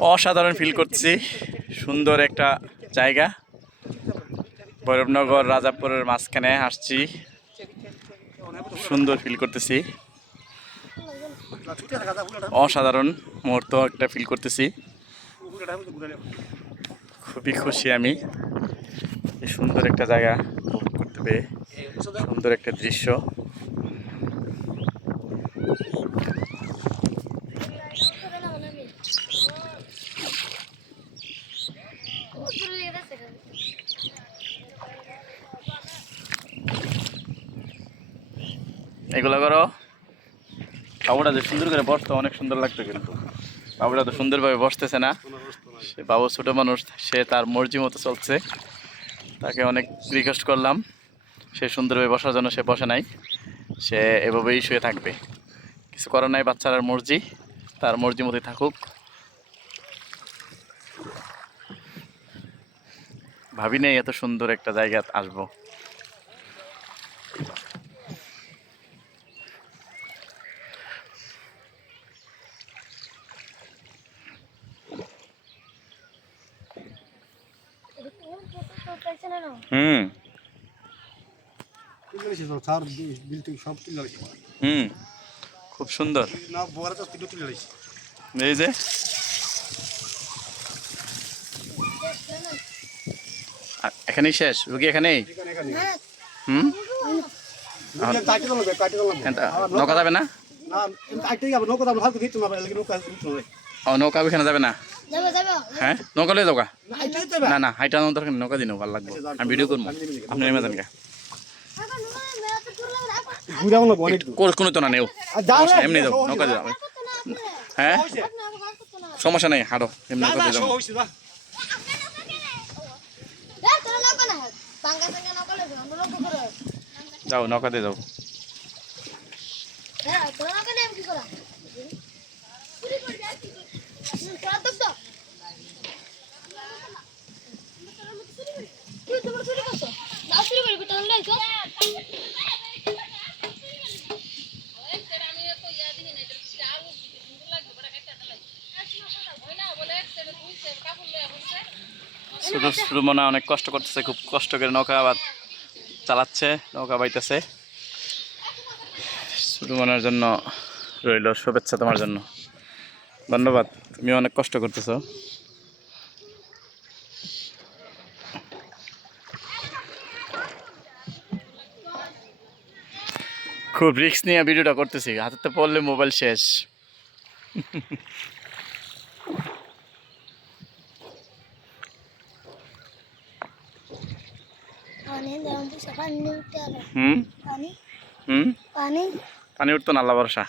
অসাধারণ ফিল করছি। সুন্দর একটা জায়গা। ভৈরবনগর, রাজাপুরের মাঝখানে আসছি। সুন্দর ফিল করতেছি। অসাধারণ মুহূর্ত একটা ফিল করতেছি। খুবই খুশি আমি। সুন্দর একটা জায়গা করতে পেরে সুন্দর একটা দৃশ্য। এগুলো করো। বাবুটা যে সুন্দর করে বসতো, অনেক সুন্দর লাগতো কিন্তু। বাবুটা তো সুন্দরভাবে বসতেছে না। সে বাবু ছোটো মানুষ, সে তার মর্জি মতো চলছে। তাকে অনেক রিকোয়েস্ট করলাম। সে সুন্দরভাবে বসার জন্য সে বসে নাই। সে এভাবেই শুয়ে থাকবে। কিছু করার নাই, বাচ্চার মর্জি। তার মর্জি মতোই থাকুক। ভাবি নেই এত সুন্দর একটা জায়গা আসব। হুম। হুম খুব সুন্দর। এই যে। এখানেই শেষ? রুগী এখানেই? এখানে এখানে হুম নৌকা যাবে না? নৌকা যাবে না? হ্যাঁ? নৌকা লয়ে যাওগা না না না হাইটা আমার দরকার নৌকা দিন ভালো লাগবে। আমি ভিডিও করব। আপনি নেমে যান গা। কোনো তো না নেও। যাও এমনি যাও নৌকা দিয়ে যাও। হ্যাঁ? সমস্যা নেই। হাঁটো এমনি নৌকা দিয়ে যাও। যাও নৌকা দিয়ে যাও শুধু সুমনা অনেক কষ্ট করতেছে, খুব কষ্ট করে নৌকা আবার চালাচ্ছে, নৌকা বাইতেছে। সুমনার জন্য রইল শুভেচ্ছা তোমার জন্য। ধন্যবাদ তুমি অনেক কষ্ট করতেছো। খুব রিস্ক নিয়ে ভিডিওটা করতেছি, হাতে তো পড়লে মোবাইল শেষ পানি উঠতে হবে হুম পানি হুম পানি পানি উঠতো না আল্লাহ ভরসা